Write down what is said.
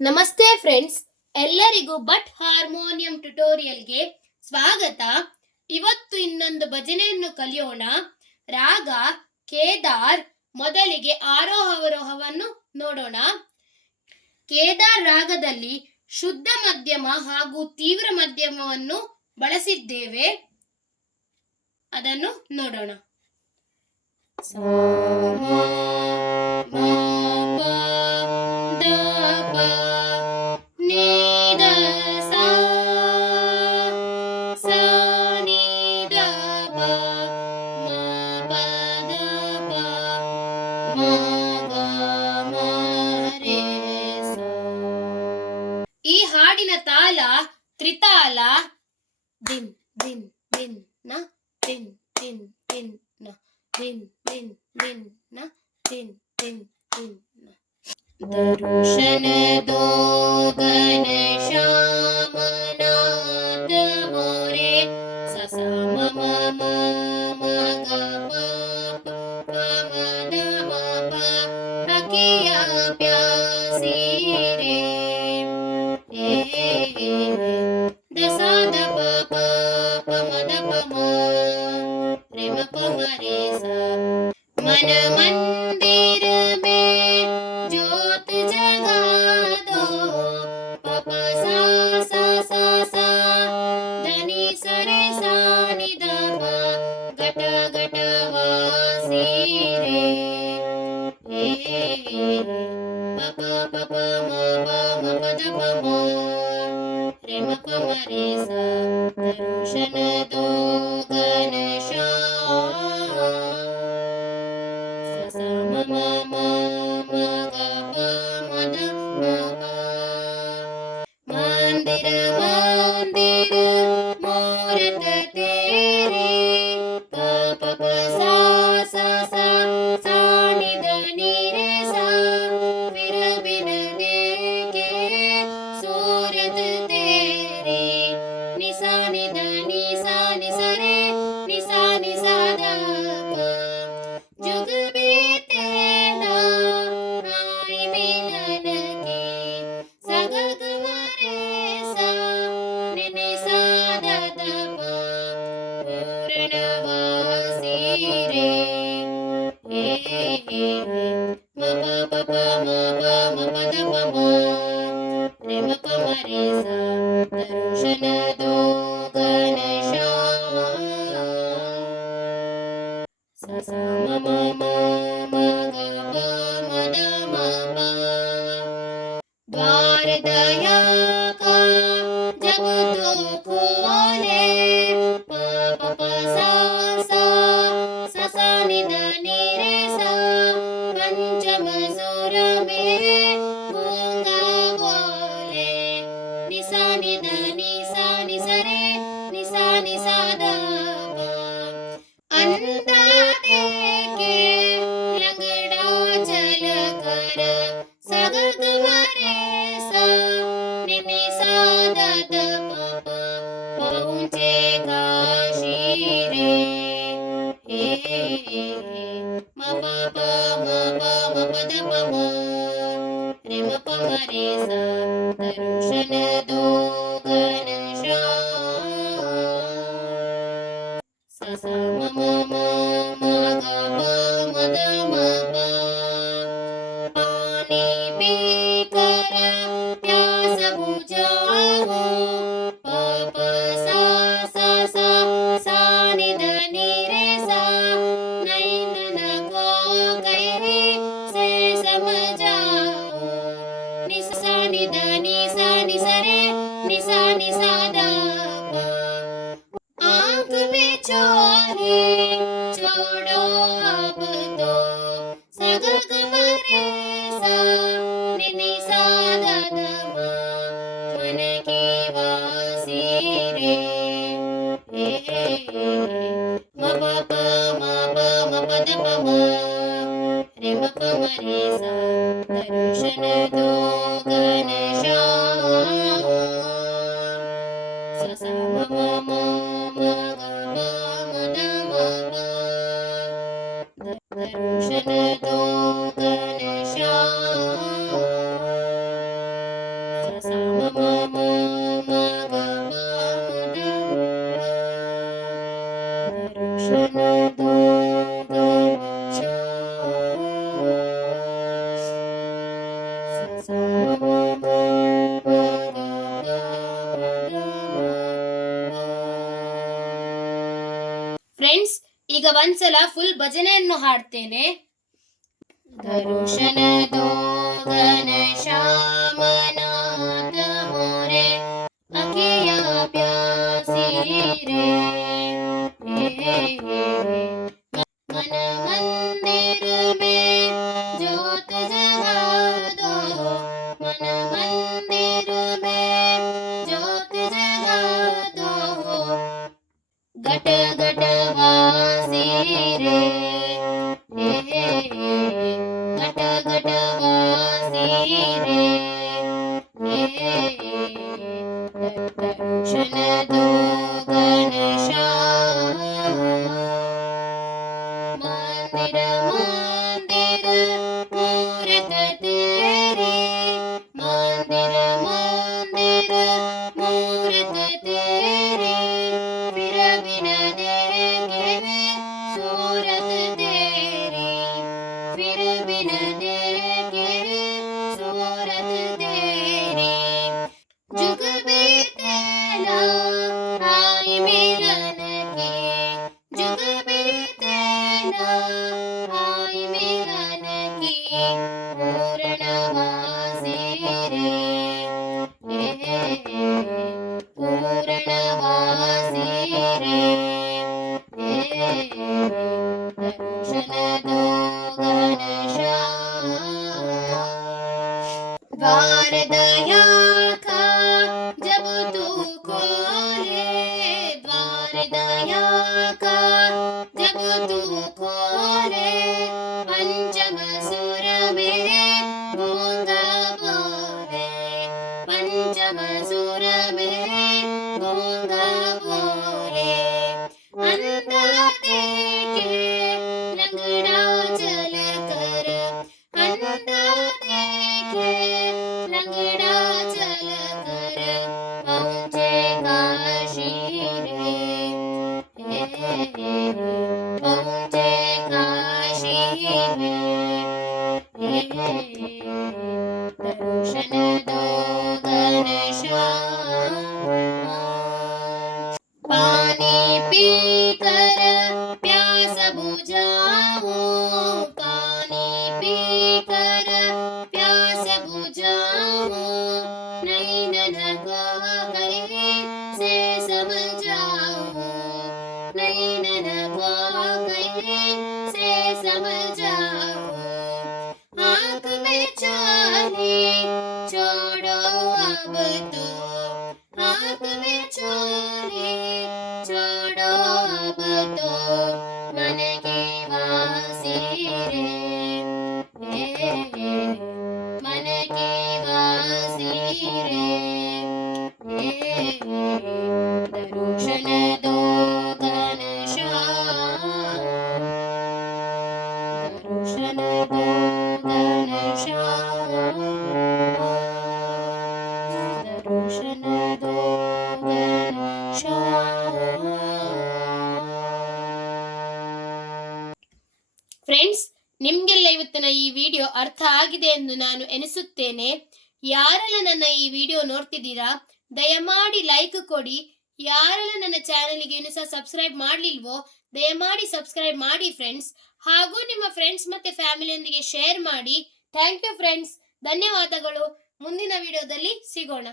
ನಮಸ್ತೆ ಫ್ರೆಂಡ್ಸ್, ಎಲ್ಲರಿಗೂ but harmonium ಟ್ಯುಟೋರಿಯಲ್ಗೆ ಸ್ವಾಗತ. ಇವತ್ತು ಇನ್ನೊಂದು ಭಜನೆಯನ್ನು ಕಲಿಯೋಣ. ರಾಗ ಕೇದಾರ್. ಮೊದಲಿಗೆ ಆರೋಹ-ಅವರೋಹವನ್ನು ನೋಡೋಣ. ಕೇದಾರ್ ರಾಗದಲ್ಲಿ ಶುದ್ಧ ಮಧ್ಯಮ ಹಾಗೂ ತೀವ್ರ ಮಧ್ಯಮವನ್ನು ಬಳಸಿದ್ದೇವೆ. ಅದನ್ನು ನೋಡೋಣ. ಈ ಹಾಡಿನ ತಾಳ ತ್ರಿತಾಲ. ದಿನ್ ದಿನ್ ದಿನ್ ನ ದಿನ್ ದಿನ್ ದಿನ್ ನ ದಿನ್ ದಿನ್ ದಿನ್ ನ ದಿನ್ ದಿನ್ ದಿನ್ ನ. ದರ್ಶನ ದೋ ಗಣ ಶ್ಯಾಮ ನಾಥ ಮೋರೆ ಸ ಸ ಮ ಮ ಮ ಮ ಗ ಮ ಪ ಮ ದ ಮ ಪ ಅಕಿಯ ಪ್ಯಾಸಿ ರೇ ದ ಸ ದ ಪ ಪ ಪ ಮ ದ ಪ ಮ ರೆ ಮ ಪ ಮ ರೆ ಸ. मन मंदिर में ज्योत जगा दो प प सा सा सा सा धनी सरे सा नि द प घट घट वासी रे प प प म प द प म रे म प म रे सा. दर्शन दो घन श्याम ಸ ಮ ಮ ಮ ಮ ಗ ಪ ಮ ದ ಮ ಪ. ಮಂದಿರ ಮಂದಿರ ಮೂರತ ತೇರೆ ಪ ಪ ಪ ಸಾ ಸಾ ಸಾ ಸಾ ನಿ ದ ನಿ ರೆ ಸಾ. फिर बिन देखे सूरत तेरी नि सा नि ದ नि सा नि ಸ रे नि सा नि सा ದ ಪ. जुग बीते ना आई मिलन के सा ग ग म रे सा नि नि सा ದ ದ ಪ पूर्णवासी रे म प प प म प म प ದ ಪ ಮ रे म प म रे सा. दर्शन दो घन श्याम ಸ ಸ ಮ ಮ ಮ ಮ ಗ ಪ ಮ ದ ಮ ಪ. द्वार दया का जब तो खोले प प प सा सा ಸ ಸ नि ದ नि रे सा. पंचम सुर में गूंगा बोले नि सा नि ದ नि सा नि ಸ रे नि सा नि सा ದ ಪ. अंधा देखे लंगड़ा चल कर सा ग ग म रे सा नि नि सा द द प प पहुँचे काशी रे म प प म प म प द प म रे म प म रे सा. दर्शन दो घन श्याम ಸ ಸ ಮ ಮ ಮ ಮ ಗ ಪ ಮ ದ ಮ ಪ. पानी पीकर प्यास बुझाओ प प सा सा सा सा नि ದ नि रे सा. नैनन को कहे से समझाओ नि सा नि ದ नि सा नि ಸ रे नि सा नि सा ದ ಪ. आँख में चोरी छोड़ो अब तो सा ग ग म रे सा नि नि सा ದ ದ ಮ मन की वासी रे म प प म प म प ದ ಪ ಮ रे म प म रे सा. दर्शन दो घन श्याम ಸ ಸ ಮ ಮ ಮ ಮ ಗ ಪ ಮ ದ ಮ ಪ. दर्शन दो घन श्याम ಸ ಮ ಮ ಮ ಮ ಗ ಮ ದ ದರ್ಶನ ದೋ ಗಣೇಶ ಸ ಸ ಮ ಮ ಮ ಗ ಮ ದ ಫ್ರೆಂಡ್ಸ್, ಈಗ ಒಂದ್ಸಲ ಫುಲ್ ಭಜನೆಯನ್ನು ಹಾಡ್ತೇನೆ. ದರ್ಶನ ದೋ ಘನಶ್ಯಾಮನಾಥ ಮೋರೆ ಅಖಿಯ ಪ್ಯಾಸಿ ರೇ मन मंदिर में ज्योत जगा दो, मन मंदिर में ज्योत जगा दो, घट घट वासी रे घट घट वासी रे दर्शन दो घनश्याम मंदिर मंदिर मूरत तेरी मंदिर मंदिर मूरत तेरी फिर बिन देखे सूरत तेरी फिर बिन देखे सूरत तेरी जुग बीते ना आई मिलन की जुग बीते ना आई मिलन की पूर्णवासी रे पूर्णवासी रे दर्शन दो घनश्याम द्वार दया का जब तू खोले द्वार दया का जब तू खोले पंचम सुर में गूंगा बोले पंचम सुर में गूंगा बोले अंधा देखे लंगड़ा चल कर अंधा देखे लंगड़ा चल कर पहुँचे काशी रे पहुँचे काशी रे दर्शन दो घनश्याम पानी पी कर प्यास बुझाओ पानी पी कर प्यास बुझाओ नहीं ननको कहीं से समझाओ नहीं ननको कहीं से समझाओ आँख में चाली छोड़ो अब तो आँख में चाली छोड़ो अब तो मन की वासी रे मन की वासी रे दर्शन दो घनश्याम दर्शन दो घनश्याम दर्शन दो घनश्याम ಫ್ರೆಂಡ್ಸ್, ನಿಮ್ಗೆಲ್ಲ ಇವತ್ತಿನ ಈ ವಿಡಿಯೋ ಅರ್ಥ ಆಗಿದೆ ಎಂದು ನಾನು ಎನಿಸುತ್ತೇನೆ. ಯಾರೆಲ್ಲ ನನ್ನ ಈ ವಿಡಿಯೋ ನೋಡ್ತಿದ್ದೀರಾ ದಯಮಾಡಿ ಲೈಕ್ ಕೊಡಿ. ಯಾರೆಲ್ಲ ನನ್ನ ಚಾನೆಲ್ಗೆ ಇನ್ನೂ ಸಹ ಸಬ್ಸ್ಕ್ರೈಬ್ ಮಾಡಲಿಲ್ವೋ ದಯಮಾಡಿ ಸಬ್ಸ್ಕ್ರೈಬ್ ಮಾಡಿ ಫ್ರೆಂಡ್ಸ್. ಹಾಗೂ ನಿಮ್ಮ ಫ್ರೆಂಡ್ಸ್ ಮತ್ತೆ ಫ್ಯಾಮಿಲಿಯೊಂದಿಗೆ ಶೇರ್ ಮಾಡಿ. ಥ್ಯಾಂಕ್ ಯು ಫ್ರೆಂಡ್ಸ್, ಧನ್ಯವಾದಗಳು. ಮುಂದಿನ ವಿಡಿಯೋದಲ್ಲಿ ಸಿಗೋಣ.